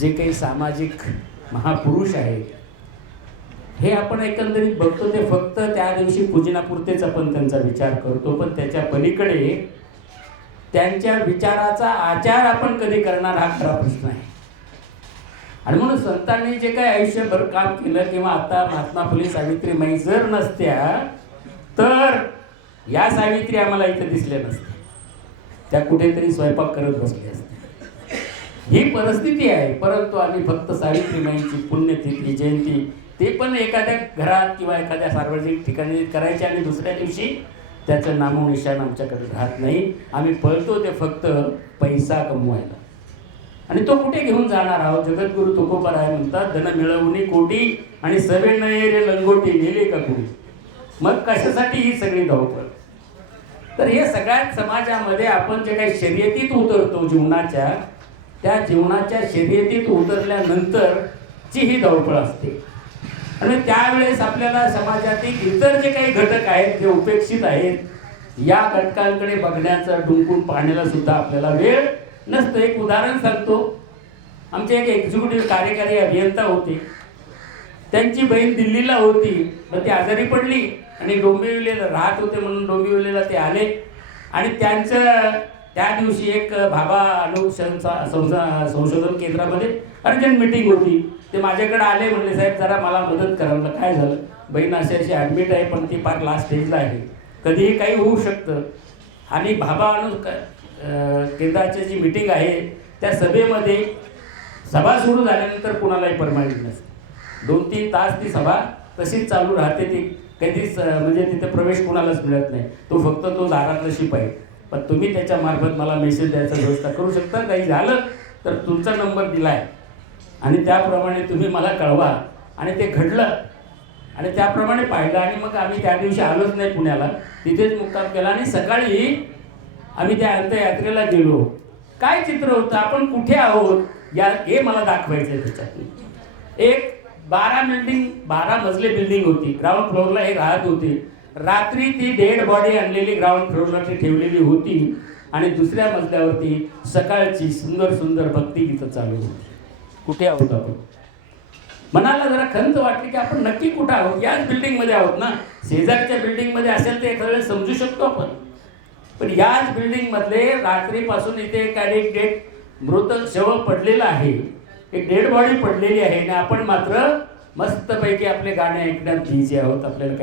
जे काही सामाजिक महापुरुष आहेत हे आपण एकंदरीत बघतो ते फक्त त्या दिवशी पूजनापुरतेच आपण त्यांचा विचार करतो, पण त्याच्या पलीकडे त्यांच्या विचाराचा आचार आपण कधी करणार हा खरा प्रश्न आहे. आणि म्हणून संतांनी जे काही आयुष्यभर काम केलं किंवा आता महात्मा फुले सावित्रीबाई जर नसत्या तर या सावित्री आम्हाला इथे दिसल्या नसत्या, त्या कुठेतरी स्वयंपाक करत बसल्या असत्या. ही परिस्थिती आहे. परंतु आम्ही फक्त सावित्रीबाईंची पुण्यतिथी जयंती ते पण एखाद्या घरात किंवा एखाद्या सार्वजनिक ठिकाणी करायचे आणि दुसऱ्या दिवशी त्याचं नामोनिशाण आमच्याकडे राहत नाही. आम्ही पळतो ते फक्त पैसा कमवायला. आणि तो कुठे घेऊन जाणार आहोत? जगद्गुरु तुकोबाराय म्हणतात, धन मिळवणी कोटी आणि सवे नये रे लंगोटी नेले का कुणी. मग कशासाठी ही सगळी धावपळ? तर हे सगळ्यात समाजामध्ये आपण जे काही शर्यतीत उतरतो जीवनाच्या, त्या जीवनाच्या शर्यतीत उतरल्यानंतरची ही धावपळ असते. आणि त्यावेळेस आपल्याला समाजातील इतर जे काही घटक आहेत जे उपेक्षित आहेत या घटकांकडे बघण्याचं, डुंकून पाहण्याला सुद्धा आपल्याला वेळ नसतं. एक उदाहरण सांगतो. आमचे एक एक्झिक्युटिव्ह कार्यकारी अभियंता होते. त्यांची बहीण दिल्लीला होती, पण ती आजारी पडली आणि डोंबिवलीला राहत होते म्हणून डोंबिवलीला ते आले. आणि त्यांचं त्या दिवशी एक भाभा संशोधन केंद्रामध्ये अर्जंट मीटिंग होती. ते माझ्याकडे आले, म्हणले साहेब जरा मला मदत करा. म्हणलं काय झालं? बहीण अशी ॲडमिट आहे, पण ती फार लास्ट स्टेजला आहे, कधीही काही होऊ शकतं. आणि भाभा केंद्राची जी मीटिंग आहे त्या सभेमध्ये सभा सुरू झाल्यानंतर कुणालाही परवानगी नसते. 2-3 तास ती सभा तशीच चालू राहते. ती कधीच म्हणजे तिथे प्रवेश कुणालाच मिळत नाही. तो फक्त तो दारातला शिपाई. पण तुम्ही त्याच्यामार्फत मला मेसेज द्यायचा व्यवस्था करू शकता. काही झालं तर तुमचा नंबर दिला आहे आणि त्याप्रमाणे तुम्ही मला कळवा. आणि ते घडलं आणि त्याप्रमाणे पाहिलं. आणि मग आम्ही त्या दिवशी आलोच नाही पुण्याला, तिथेच मुक्काम केला. आणि सकाळी आम्ही त्या अंत्ययात्रेला गेलो. काय चित्र होतं, आपण कुठे आहोत हे मला दाखवायचं आहे. त्याच्यात एक 12 मजले बिल्डिंग होती. ग्राउंड फ्लोअरला हे राहत होते. रात्री ती डेड बॉडी आणलेली ग्राउंड फ्लोअरला ठेवलेली होती आणि दुसऱ्या मजल्यावरती सकाळची सुंदर सुंदर भक्तिगीतं चालू होती. कुठे आहोत आपण? मनाला जरा खंत वाटली की आपण नक्की कुठे आहोत? याच बिल्डिंगमध्ये आहोत ना. शेजारच्या बिल्डिंगमध्ये असेल तर एखाद्या वेळेस समजू शकतो आपण, पण याच बिल्डिंगमधले रात्रीपासून इथे एक डेड मृत शव पडलेलं आहे, एक डेड बॉडी पडलेली आहे आणि आपण मात्र मस्तपैकी आपले गाणे ऐकण्यात बिझी आहोत. आपल्याला काही